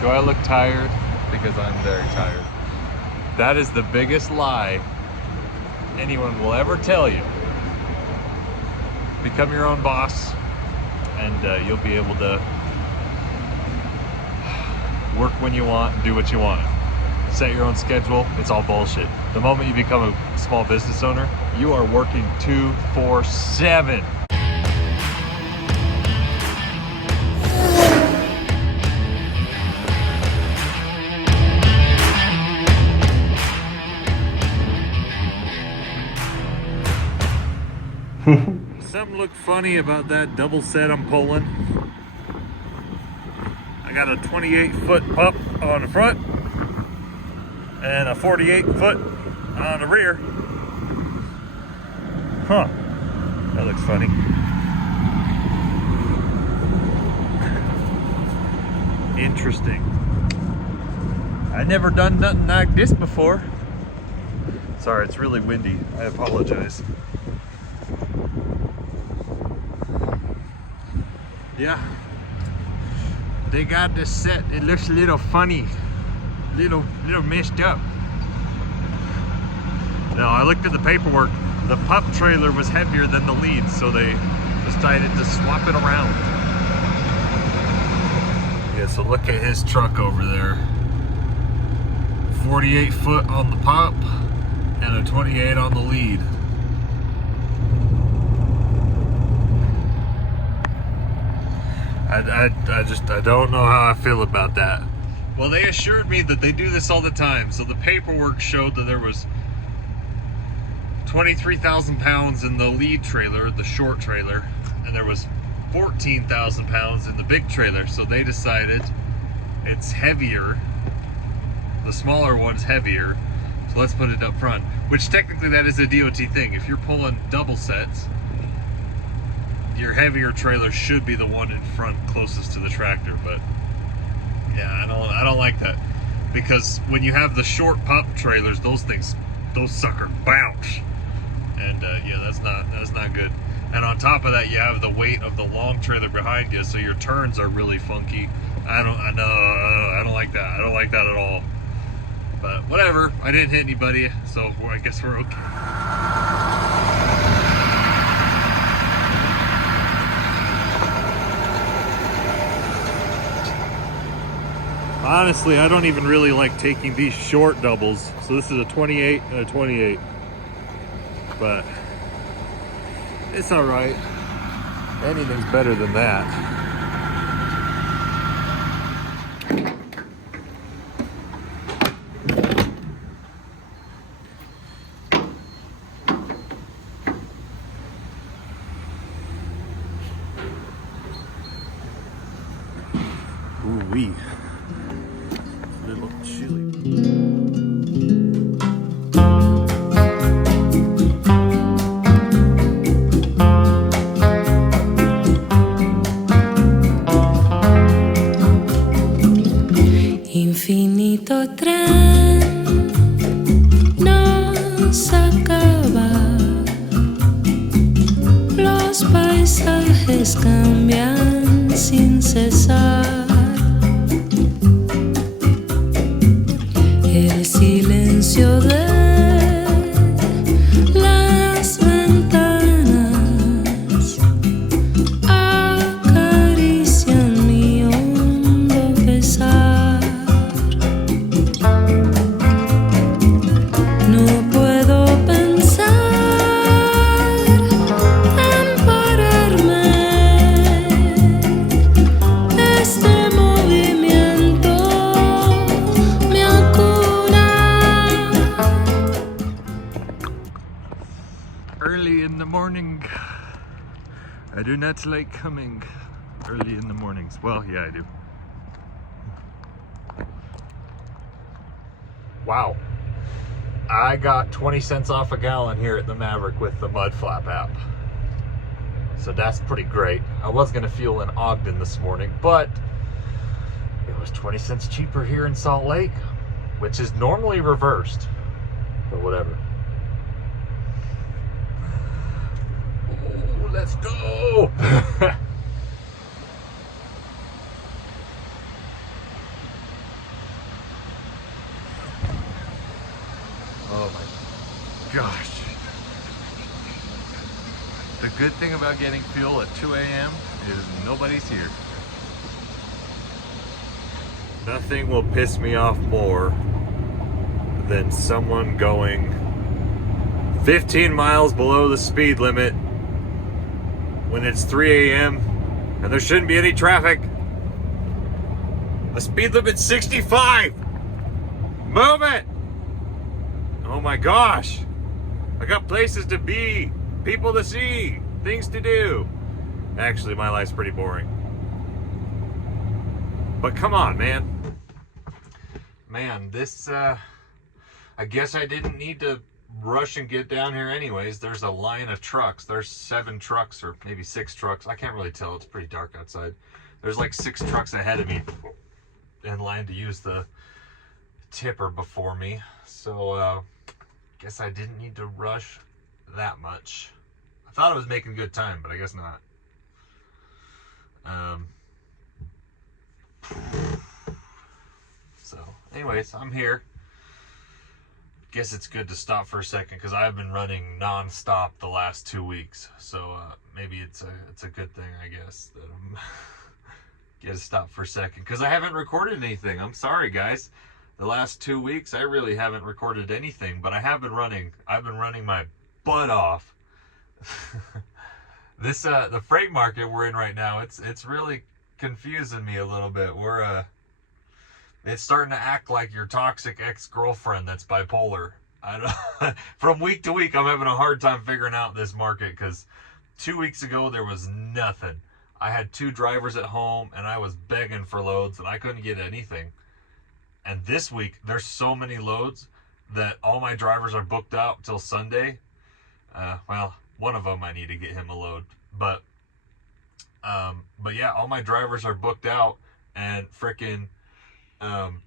Do I look tired? Because I'm very tired. That is the biggest lie anyone will ever tell you. Become your own boss, and you'll be able to work when you want and do what you want. Set your own schedule. It's all bullshit. The moment you become a small business owner, you are working 24/7. Something looked funny about that double set I'm pulling. I got a 28-foot pup on the front and a 48-foot on the rear. Huh, that looks funny. Interesting. I never done nothing like this before. Sorry, it's really windy. I apologize. Yeah, they got this set. It looks a little funny, little messed up. No, I looked at the paperwork. The pup trailer was heavier than the lead, so they decided to swap it around. Yeah, so look at his truck over there. 48 foot on the pup and a 28 on the lead. I don't know how I feel about that. Well, they assured me that they do this all the time. So the paperwork showed that there was 23,000 pounds in the lead trailer, the short trailer, and there was 14,000 pounds in the big trailer. So they decided it's heavier. The smaller one's heavier. So let's put it up front, which technically that is a DOT thing. If you're pulling double sets, your heavier trailer should be the one in front closest to the tractor. But yeah, I don't like that, because when you have the short pup trailers, those suckers bounce, and yeah, that's not good. And on top of that, you have the weight of the long trailer behind you, so your turns are really funky. I don't like that. I don't like that at all. But whatever, I didn't hit anybody, so I guess we're okay. Honestly, I don't even really like taking these short doubles. So this is a 28 and a 28. But it's all right. Anything's better than that. Ooh-wee. A little chilly. Infinito tren nos acaba, los paisajes cambian sin cesar. El silencio de las ventanas acarician mi hondo pesar. No puedo pensar en pararme. Este movimiento me acuna. Early in the morning. I do not like coming early in the mornings. Well, yeah, I do. Wow. I got 20 cents off a gallon here at the Maverick with the Mud Flap app. So that's pretty great. I was gonna fuel in Ogden this morning, but it was 20 cents cheaper here in Salt Lake, which is normally reversed, but whatever. Oh, let's go! good thing about getting fuel at 2 a.m. is nobody's here. Nothing will piss me off more than someone going 15 miles below the speed limit when it's 3 a.m. and there shouldn't be any traffic. The speed limit's 65. Move it. Oh my gosh. I got places to be, people to see, things to do. Actually, my life's pretty boring. But come on, man. Man, this, I guess I didn't need to rush and get down here anyways. There's a line of trucks. There's 7 trucks or maybe 6 trucks. I can't really tell. It's pretty dark outside. There's like 6 trucks ahead of me in line to use the tipper before me. So, guess I didn't need to rush that much. I thought I was making good time, but I guess not. So, anyways, I'm here. Guess it's good to stop for a second because I've been running non-stop the last 2 weeks. So maybe it's a good thing, I guess, that I'm get to stop for a second because I haven't recorded anything. I'm sorry, guys. The last 2 weeks I really haven't recorded anything, but I have been running. I've been running my butt off. This the freight market we're in right now. It's really confusing me a little bit. It's starting to act like your toxic ex-girlfriend that's bipolar. I don't, from week to week, I'm having a hard time figuring out this market because 2 weeks ago, there was nothing. I had 2 drivers at home, and I was begging for loads, and I couldn't get anything. And this week, there's so many loads that all my drivers are booked out till Sunday. Well, one of them, I need to get him a load. But yeah, all my drivers are booked out, and frickin' I'm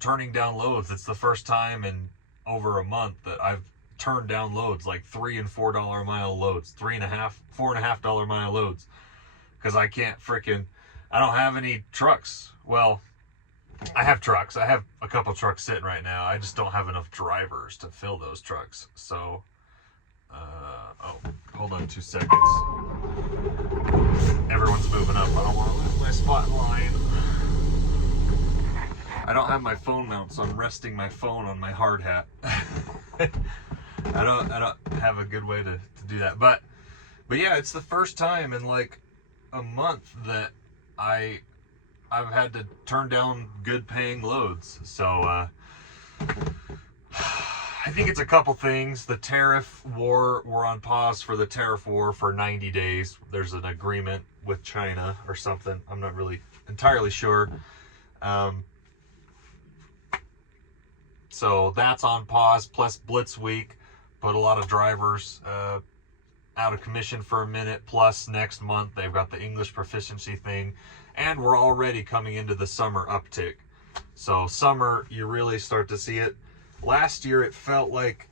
turning down loads. It's the first time in over a month that I've turned down loads, like $3 and $4 mile loads, $4.50 mile loads, because I can't I don't have any trucks. Well, I have trucks. I have a couple trucks sitting right now. I just don't have enough drivers to fill those trucks. So, oh, hold on 2 seconds. Everyone's moving up. I don't want to lose my spot in line. I don't have my phone mount, so I'm resting my phone on my hard hat. I don't have a good way to do that. But yeah, it's the first time in like a month that I've had to turn down good paying loads. So I think it's a couple things. The tariff war, we're on pause for the tariff war for 90 days. There's an agreement with China or something. I'm not really entirely sure. So that's on pause, plus Blitz Week put a lot of drivers out of commission for a minute, plus next month they've got the English proficiency thing, and we're already coming into the summer uptick. So summer, you really start to see it. Last year it felt like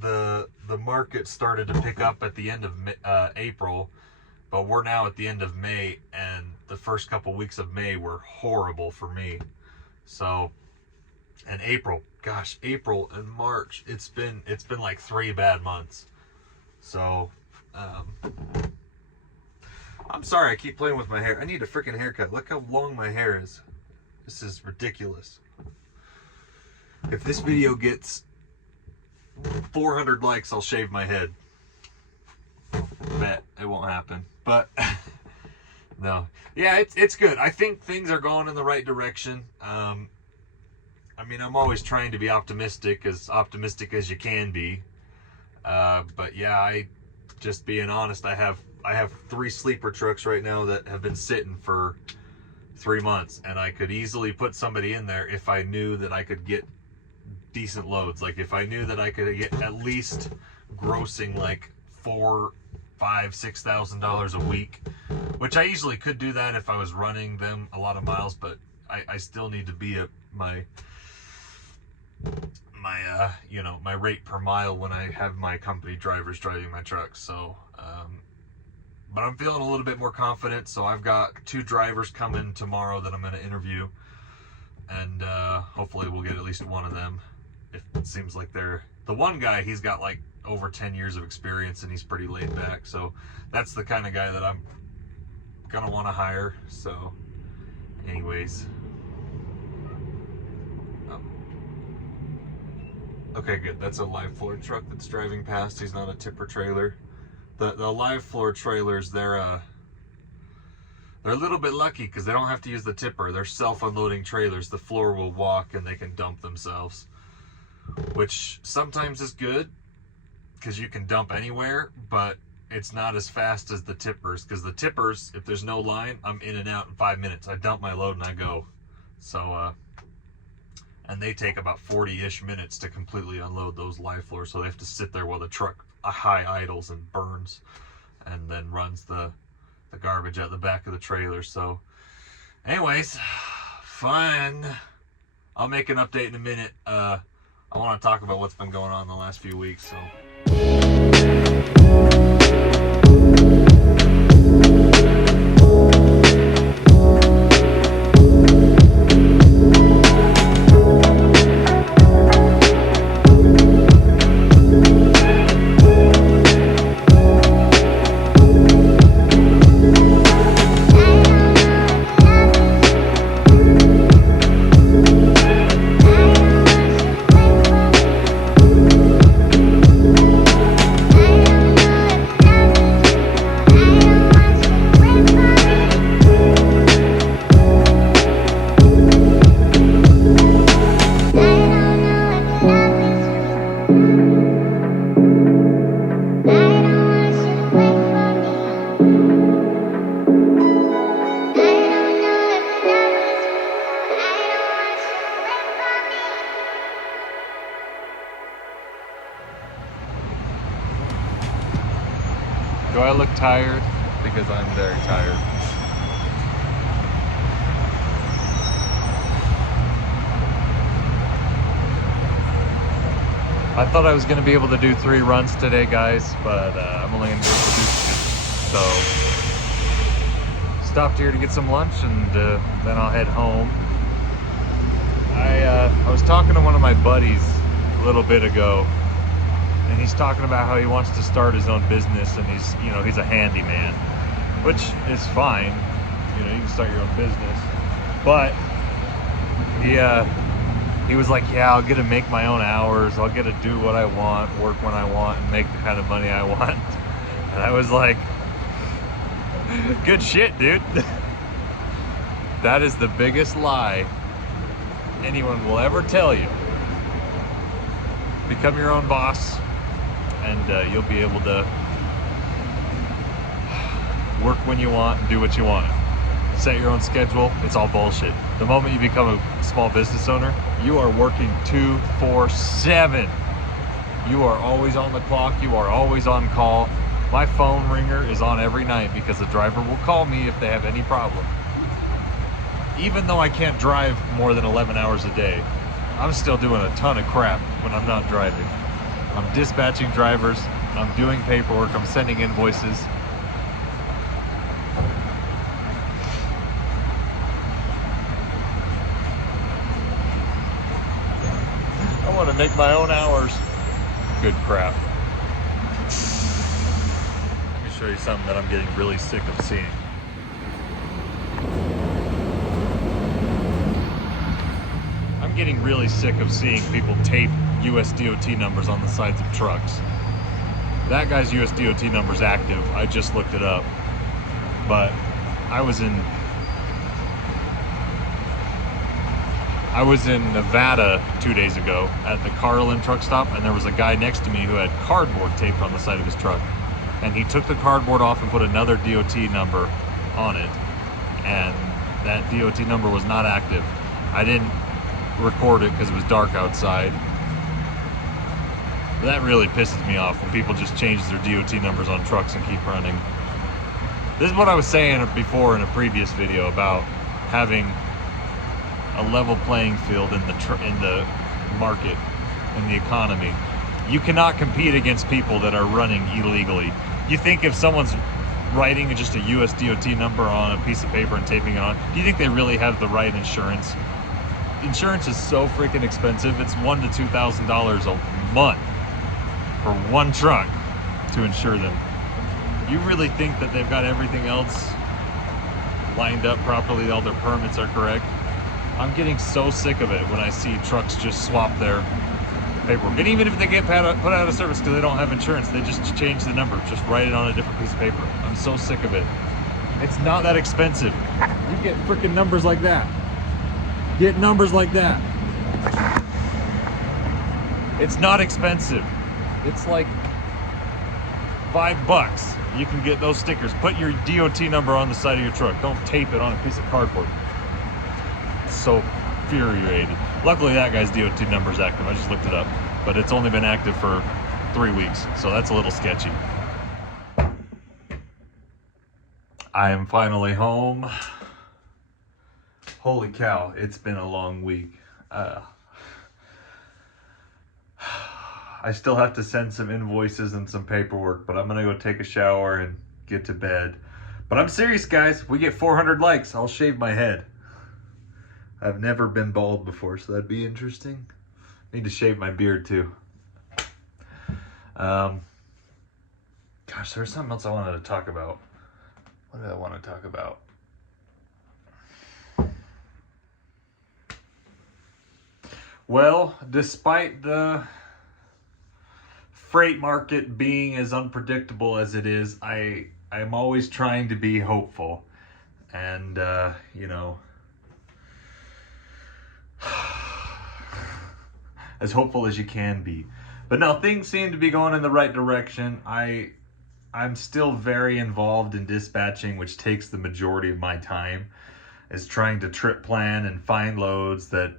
the market started to pick up at the end of April, but we're now at the end of May, and the first couple weeks of May were horrible for me. So, and April, gosh, April and March, it's been like 3 bad months. So, I'm sorry I keep playing with my hair. I need a freaking haircut. Look how long my hair is. This is ridiculous. If this video gets 400 likes, I'll shave my head. Bet it won't happen. But no. Yeah, it's good. I think things are going in the right direction. I mean, I'm always trying to be optimistic as you can be. But yeah, just being honest, I have 3 sleeper trucks right now that have been sitting for 3 months, and I could easily put somebody in there if I knew that I could get decent loads. Like if I knew that I could get at least grossing like $4,000, $5,000, $6,000 a week, which I easily could do that if I was running them a lot of miles, but I still need to be at my rate per mile when I have my company drivers driving my trucks. So but I'm feeling a little bit more confident. So I've got 2 drivers coming tomorrow that I'm going to interview, and hopefully we'll get at least one of them if it seems like they're The one guy, he's got like over 10 years of experience and he's pretty laid back. So that's the kind of guy that I'm gonna want to hire. So anyways. Okay, good. That's a live floor truck that's driving past. He's not a tipper trailer. The live floor trailers, they're a little bit lucky because they don't have to use the tipper. They're self-unloading trailers. The floor will walk and they can dump themselves, which sometimes is good because you can dump anywhere, but it's not as fast as the tippers, because the tippers, if there's no line, I'm in and out in 5 minutes. I dump my load and I go. So, and they take about 40-ish minutes to completely unload those live floors, so they have to sit there while the truck high idles and burns and then runs the garbage out the back of the trailer. So anyways, fun. I'll make an update in a minute. I want to talk about what's been going on the last few weeks. So do I look tired? Because I'm very tired. I thought I was going to be able to do 3 runs today, guys, but I'm only going to be able to do 2. So, stopped here to get some lunch and then I'll head home. I was talking to one of my buddies a little bit ago, and he's talking about how he wants to start his own business, and he's a handyman, which is fine. You can start your own business, but he was like, yeah, I'll get to make my own hours. I'll get to do what I want, work when I want, and make the kind of money I want. And I was like, good shit, dude. That is the biggest lie anyone will ever tell you. Become your own boss, and you'll be able to work when you want and do what you want. Set your own schedule. It's all bullshit. The moment you become a small business owner, you are working 24/7. You are always on the clock. You are always on call. My phone ringer is on every night because the driver will call me if they have any problem. Even though I can't drive more than 11 hours a day, I'm still doing a ton of crap when I'm not driving. I'm dispatching drivers, I'm doing paperwork, I'm sending invoices. I want to make my own hours. Good crap. Let me show you something that I'm getting really sick of seeing. I'm getting really sick of seeing people tape US DOT numbers on the sides of trucks. That guy's US DOT number's active. I just looked it up. But I was in Nevada 2 days ago at the Carlin truck stop, and there was a guy next to me who had cardboard taped on the side of his truck. And he took the cardboard off and put another DOT number on it. And that DOT number was not active. I didn't record it because it was dark outside. But that really pisses me off when people just change their DOT numbers on trucks and keep running. This is what I was saying before in a previous video about having a level playing field in the market, in the economy. You cannot compete against people that are running illegally. You think if someone's writing just a US DOT number on a piece of paper and taping it on, do you think they really have the right insurance? insurance is so freaking expensive. It's $1,000 to $2,000 a month for one truck to insure them. You really think that they've got everything else lined up properly, all their permits are correct? I'm getting so sick of it when I see trucks just swap their paperwork. And even if they get put out of service because they don't have insurance, they just change the number, just write it on a different piece of paper. I'm so sick of it. It's not that expensive. You get freaking numbers like that. Get numbers like that. It's not expensive. It's like $5. You can get those stickers. Put your DOT number on the side of your truck. Don't tape it on a piece of cardboard. So infuriated. Luckily that guy's DOT number is active. I just looked it up, but it's only been active for 3 weeks, so that's a little sketchy. I am finally home. Holy cow, it's been a long week. I still have to send some invoices and some paperwork, but I'm gonna go take a shower and get to bed. But I'm serious, guys. We get 400 likes, I'll shave my head. I've never been bald before, so that'd be interesting. Need to shave my beard too. Gosh, there's something else I wanted to talk about. What did I want to talk about? Well, despite the freight market being as unpredictable as it is, I'm always trying to be hopeful. And, you know, as hopeful as you can be. But no, things seem to be going in the right direction. I'm still very involved in dispatching, which takes the majority of my time, is trying to trip plan and find loads that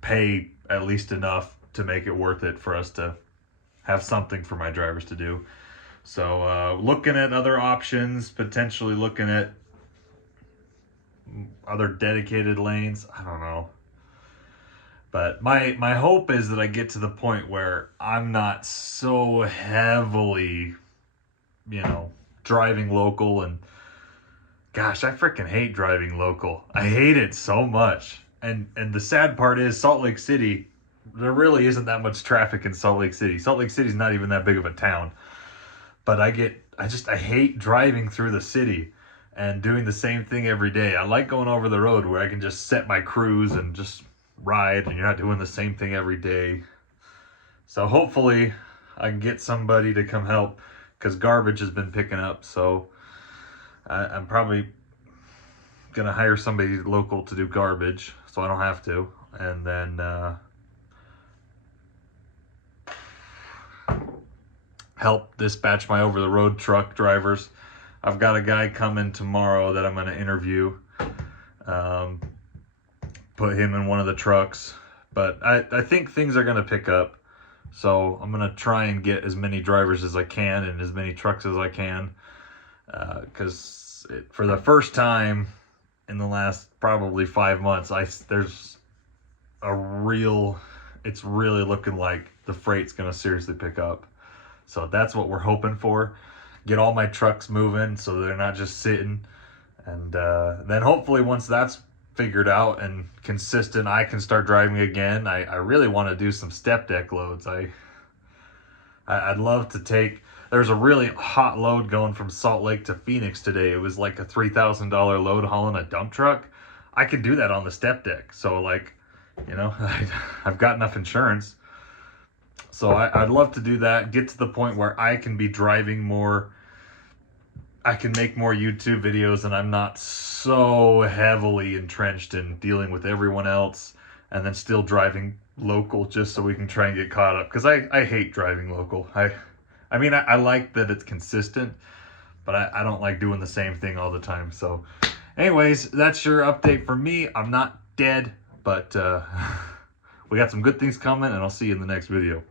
pay at least enough to make it worth it for us to have something for my drivers to do. So looking at other options, potentially looking at other dedicated lanes. I don't know. But my hope is that I get to the point where I'm not so heavily, you know, driving local. And gosh, I freaking hate driving local. I hate it so much. And the sad part is Salt Lake City, there really isn't that much traffic in Salt Lake City. Salt Lake City's not even that big of a town. But I hate driving through the city and doing the same thing every day. I like going over the road where I can just set my cruise and just ride, and you're not doing the same thing every day. So hopefully I can get somebody to come help, because garbage has been picking up. So I'm probably gonna hire somebody local to do garbage, so I don't have to. And then help dispatch my over-the-road truck drivers. I've got a guy coming tomorrow that I'm going to interview. Put him in one of the trucks. But I think things are going to pick up. So I'm going to try and get as many drivers as I can and as many trucks as I can. Because for the first time in the last probably 5 months, it's really looking like the freight's going to seriously pick up. So that's what we're hoping for. Get all my trucks moving so they're not just sitting. And then hopefully once that's figured out and consistent, I can start driving again. I really want to do some step deck loads. I'd love to take... There's a really hot load going from Salt Lake to Phoenix today. It was like a $3,000 load hauling a dump truck. I could do that on the step deck. So like, you know, I've got enough insurance. So I'd love to do that, get to the point where I can be driving more. I can make more YouTube videos and I'm not so heavily entrenched in dealing with everyone else, and then still driving local just so we can try and get caught up. Because I hate driving local. I mean, I like that it's consistent, but I don't like doing the same thing all the time. So anyways, that's your update for me. I'm not dead, but we got some good things coming, and I'll see you in the next video.